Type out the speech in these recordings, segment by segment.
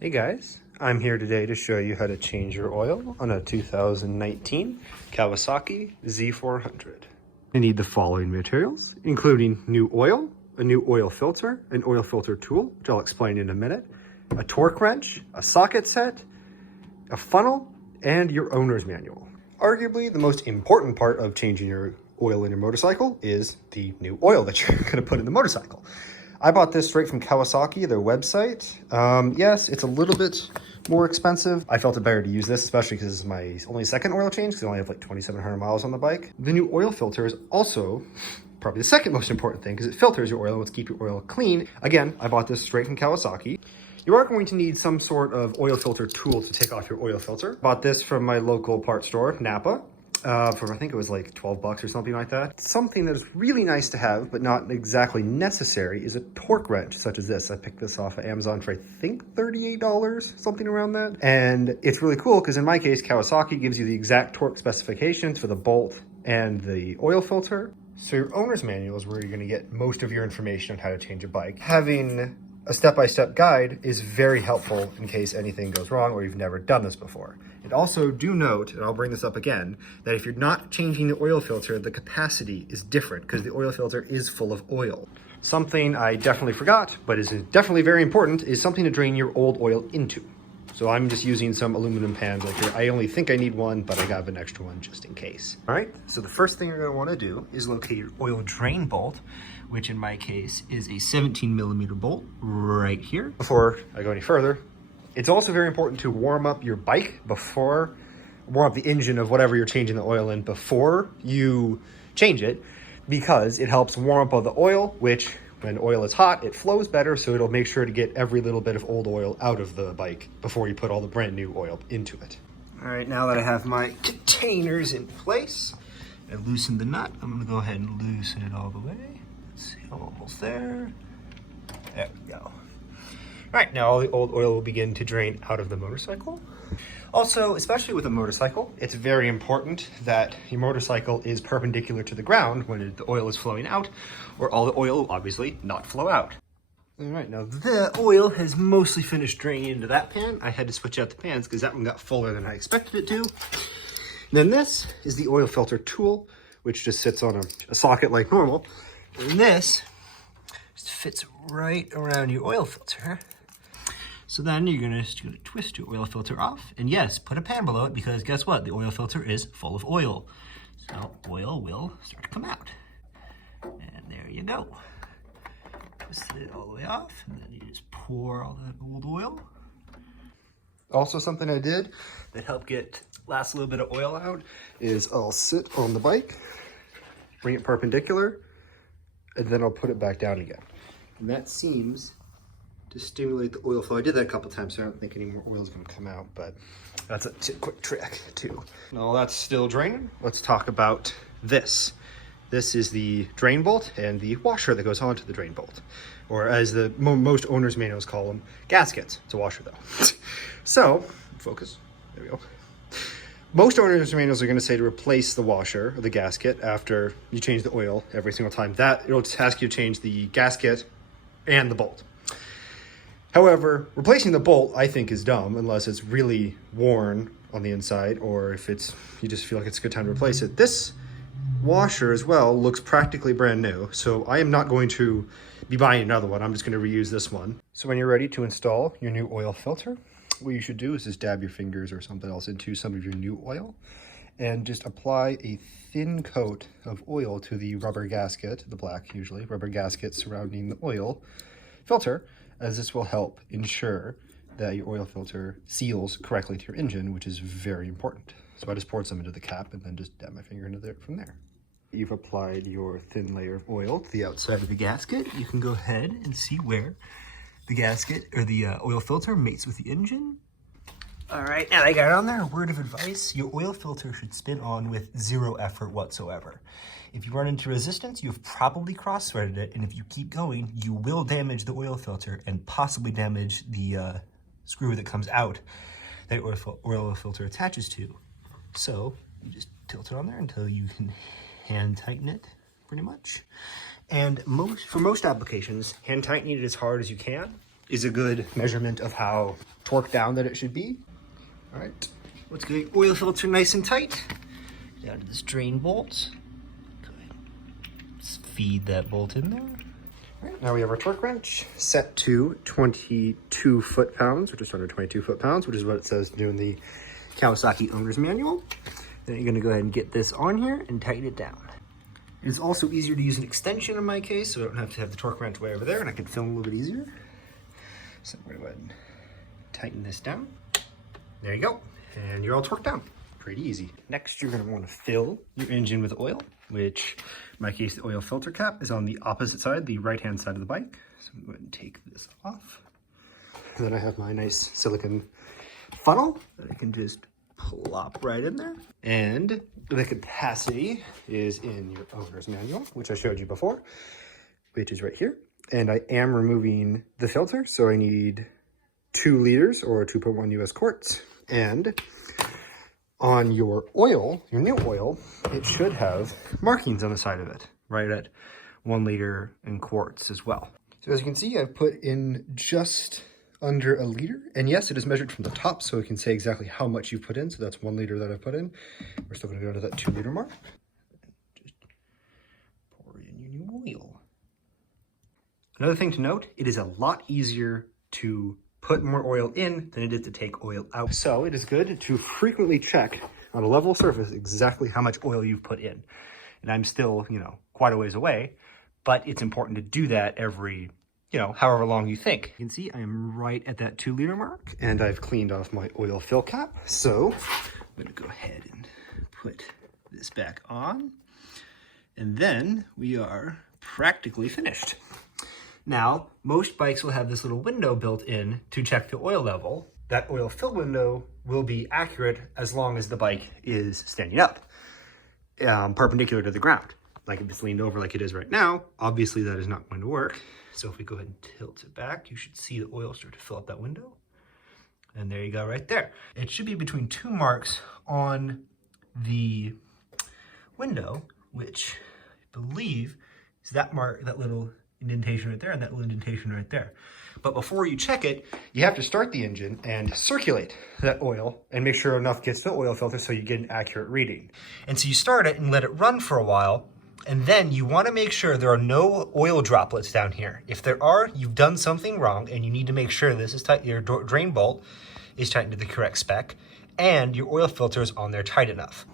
Hey guys, I'm here today to show you how to change your oil on a 2019 Kawasaki Z400. You need the following materials, including new oil, a new oil filter, an oil filter tool, which I'll explain in a minute, a torque wrench, a socket set, a funnel, and your owner's manual. Arguably, the most important part of changing your oil in your motorcycle is the new oil that you're going to put in the motorcycle. I bought this straight from Kawasaki, their website. Yes, it's a little bit more expensive. I felt it better to use this, especially because it's my only second oil change, because I only have like 2,700 miles on the bike. The new oil filter is also probably the second most important thing, because it filters your oil and keeps your oil clean. Again, I bought this straight from Kawasaki. You are going to need some sort of oil filter tool to take off your oil filter. Bought this from my local parts store, Napa. For I think it was like 12 bucks or something like that. Something that is really nice to have, but not exactly necessary, is a torque wrench such as this. I picked this off of Amazon for I think $38, something around that. And it's really cool because in my case, Kawasaki gives you the exact torque specifications for the bolt and the oil filter. So your owner's manual is where you're going to get most of your information on how to change a bike. Having a step-by-step guide is very helpful in case anything goes wrong or you've never done this before. And also do note, and I'll bring this up again, that if you're not changing the oil filter, the capacity is different because the oil filter is full of oil. Something I definitely forgot, but is definitely very important, is something to drain your old oil into. So I'm just using some aluminum pans like here. I only think I need one, but I got an extra one just in case. All right, so the first thing you're gonna wanna do is locate your oil drain bolt, which in my case is a 17mm bolt right here. Before I go any further, it's also very important to warm up your bike warm up the engine of whatever you're changing the oil in before you change it, because it helps warm up all the oil, which when oil is hot, it flows better, so it'll make sure to get every little bit of old oil out of the bike before you put all the brand new oil into it. All right, now that I have my containers in place, I loosened the nut. I'm gonna go ahead and loosen it all the way. Let's see, almost there. There we go. All right, now all the old oil will begin to drain out of the motorcycle. Also, especially with a motorcycle, it's very important that your motorcycle is perpendicular to the ground when the oil is flowing out, or all the oil will obviously not flow out. All right, now the oil has mostly finished draining into that pan. I had to switch out the pans because that one got fuller than I expected it to. And then this is the oil filter tool, which just sits on a socket like normal. And this just fits right around your oil filter. So then you're gonna twist your oil filter off, and yes, put a pan below it, because guess what? The oil filter is full of oil. So oil will start to come out. And there you go. Twist it all the way off, and then you just pour all that old oil. Also something I did that helped get last little bit of oil out is I'll sit on the bike, bring it perpendicular, and then I'll put it back down again. And that seems to stimulate the oil flow. I did that a couple times, so I don't think any more oil is going to come out, but that's a quick trick too. Now that's still draining. Let's talk about this. This is the drain bolt and the washer that goes onto the drain bolt, or as the most owner's manuals call them, gaskets. It's a washer though. So, focus, there we go. Most owners' manuals are going to say to replace the washer or the gasket after you change the oil every single time. It'll ask you to change the gasket and the bolt. However, replacing the bolt, I think, is dumb unless it's really worn on the inside, or if you just feel like it's a good time to replace it. This washer as well looks practically brand new, so I am not going to be buying another one. I'm just going to reuse this one. So when you're ready to install your new oil filter, what you should do is just dab your fingers or something else into some of your new oil and just apply a thin coat of oil to the rubber gasket, the black usually, rubber gasket surrounding the oil filter, as this will help ensure that your oil filter seals correctly to your engine, which is very important. So I just poured some into the cap and then just dab my finger into there from there. You've applied your thin layer of oil to the outside of the gasket. You can go ahead and see where the gasket or the oil filter mates with the engine. All right, and I got it on there. A word of advice: your oil filter should spin on with zero effort whatsoever. If you run into resistance, you've probably cross-threaded it, and if you keep going, you will damage the oil filter and possibly damage the screw that comes out that oil filter attaches to. So you just tilt it on there until you can hand tighten it, pretty much. And for most applications, hand tighten it as hard as you can. is a good measurement of how torqued down that it should be. All right, let's get the oil filter nice and tight. Down to this drain bolt. Go ahead and just feed that bolt in there. All right, now we have our torque wrench set to 22 foot-pounds, or just under 22 foot-pounds, which is what it says to do in the Kawasaki owner's manual. Then you're gonna go ahead and get this on here and tighten it down. It's also easier to use an extension in my case, so I don't have to have the torque wrench way over there, and I can film a little bit easier. So I'm gonna go ahead and tighten this down. There you go, and you're all torqued down. Pretty easy. Next, you're gonna wanna fill your engine with oil, which in my case, the oil filter cap is on the opposite side, the right-hand side of the bike. So I'm gonna go ahead and take this off. And then I have my nice silicone funnel that I can just plop right in there. And the capacity is in your owner's manual, which I showed you before, which is right here. And I am removing the filter, so I need 2 liters or 2.1 US quarts. And on your oil, your new oil, it should have markings on the side of it, right at 1 liter in quarts as well. So as you can see, I've put in just under 1 liter. And yes, it is measured from the top, so it can say exactly how much you've put in. So that's 1 liter that I've put in. We're still gonna go to that 2 liter mark. Just pour in your new oil. Another thing to note, it is a lot easier to put more oil in than it is to take oil out. So it is good to frequently check on a level surface exactly how much oil you've put in. And I'm still, quite a ways away, but it's important to do that every, however long you think. You can see I am right at that 2 liter mark, and I've cleaned off my oil fill cap. So I'm gonna go ahead and put this back on, and then we are practically finished. Now, most bikes will have this little window built in to check the oil level. That oil fill window will be accurate as long as the bike is standing up, perpendicular to the ground. Like if it's leaned over like it is right now, obviously that is not going to work. So if we go ahead and tilt it back, you should see the oil start to fill up that window. And there you go right there. It should be between 2 marks on the window, which I believe is that mark, that little indentation right there and that little indentation right there. But before you check it, you have to start the engine and circulate that oil and make sure enough gets to the oil filter so you get an accurate reading. And so you start it and let it run for a while, and then you want to make sure there are no oil droplets down here. If there are, you've done something wrong, and you need to make sure this is tight, your drain bolt is tightened to the correct spec, and your oil filter is on there tight enough.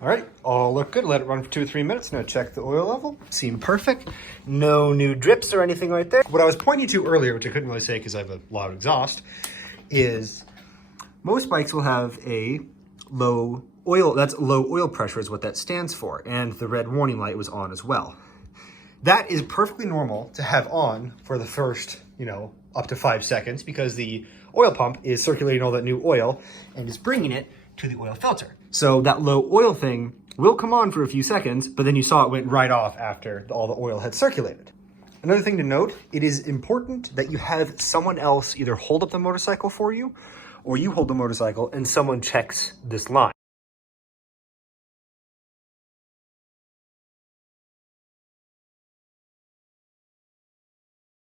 All right, all look good. Let it run for 2 or 3 minutes. Now check the oil level. Seemed perfect. No new drips or anything right there. What I was pointing to earlier, which I couldn't really say because I have a loud exhaust, most bikes will have a low oil, that's low oil pressure is what that stands for. And the red warning light was on as well. That is perfectly normal to have on for the first, up to 5 seconds because the oil pump is circulating all that new oil and is bringing it to the oil filter. So that low oil thing will come on for a few seconds, but then you saw it went right off after all the oil had circulated. Another thing to note, it is important that you have someone else either hold up the motorcycle for you or you hold the motorcycle and someone checks this line.